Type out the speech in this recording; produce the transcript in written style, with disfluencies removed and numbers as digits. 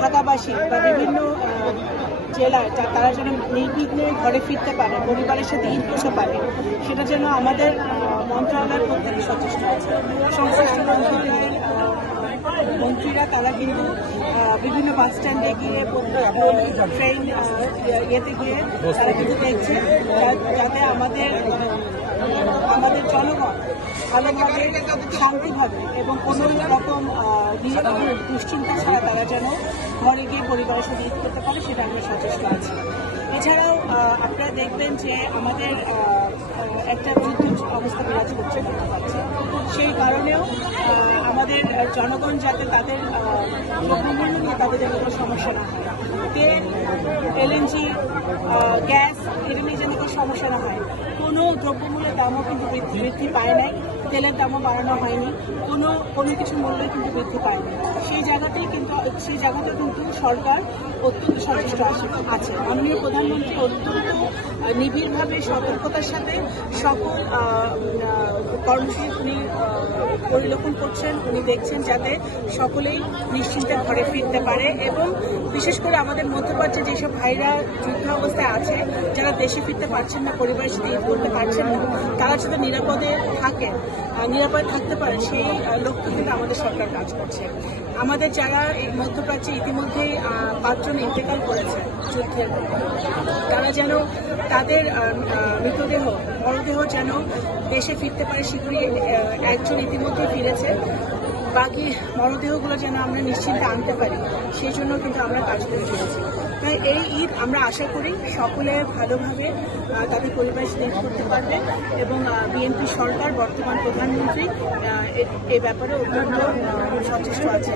ঢাকাবাসী বা বিভিন্ন জেলায় তারা যেন নির্বিঘ্নে ঘরে ফিরতে পারে, পরিবারের সাথে ঈদ করতে পারে, সেটা যেন আমাদের মন্ত্রণালয়ের প্রত্যেকে সচেষ্ট আছে। সংশ্লিষ্ট মন্ত্রণালয়ের মন্ত্রীরা তারা কিন্তু বিভিন্ন বাস স্ট্যান্ডে গিয়ে ট্রেন ইয়েতে গিয়ে তারা কিন্তু দেখছে যাতে আমাদের জনগণ ভালোভাবে শান্তিভাবে এবং কোনো রকম দুশ্চিন্তা ছাড়া তারা যেন ঘরে গিয়ে পরিবারের সাথে ঈদ করতে পারে, সেটা আমরা সচেষ্ট আছি। এছাড়াও আপনারা দেখবেন যে আমাদের একটা যুদ্ধ অবস্থা বিরাজ করছে করতে পারছে, সেই কারণেও আমাদের জনগণ যাতে তাদের দ্রব্যমূল্য নিয়ে তাদের যেন কোনো সমস্যা না হয়, তেল, এলএনজি, গ্যাস এটা নিয়ে যেন কোনো সমস্যা না হয়। কোনো দ্রব্যমূল্যের দামও কিন্তু বৃদ্ধি পায় নাই, তেলের দামও বাড়ানো হয়নি, কোনো কিছু মূল্যই কিন্তু বৃদ্ধি পায়নি। সেই জায়গাতেও কিন্তু সরকার অত্যন্ত সচেষ্ট আছে। মাননীয় প্রধানমন্ত্রী অত্যন্ত নিবিড়ভাবে সতর্কতার সাথে সকল কর্মসূচি উনি পরিলক্ষণ করছেন। উনি দেখছেন যাতে সকলেই নিশ্চিন্তে ঘরে ফিরতে পারে এবং বিশেষ করে আমাদের মধ্যপ্রাচ্যে যেসব ভাইরা যুদ্ধ অবস্থায় আছে, যারা দেশে ফিরতে পারছেন না, পরিবারের সাথে ঈদ করতে পারছেন না, তারা যাতে নিরাপদে থাকতে পারে, সেই লক্ষ্যে কিন্তু আমাদের সরকার কাজ করছে। আমাদের যারা এই মধ্যপ্রাচ্যে ইতিমধ্যেই 5 জন ইন্তেকাল করেছে যুদ্ধের, তারা যেন তাদের মরদেহ যেন দেশে ফিরতে পারে শীঘ্রই। একজন ইতিমধ্যে ফিরেছে, বাকি মরদেহগুলো যেন আমরা নিশ্চিন্তে আনতে পারি, সেই জন্য কিন্তু আমরা কাজ করে চলেছি। তাই এই ঈদ আমরা আশা করি সকলে ভালোভাবে তাদের পরিবারের সাথে ঈদ করতে পারবে এবং বিএনপি সরকার, বর্তমান প্রধানমন্ত্রী এই ব্যাপারে অত্যন্ত সচেষ্ট আছে।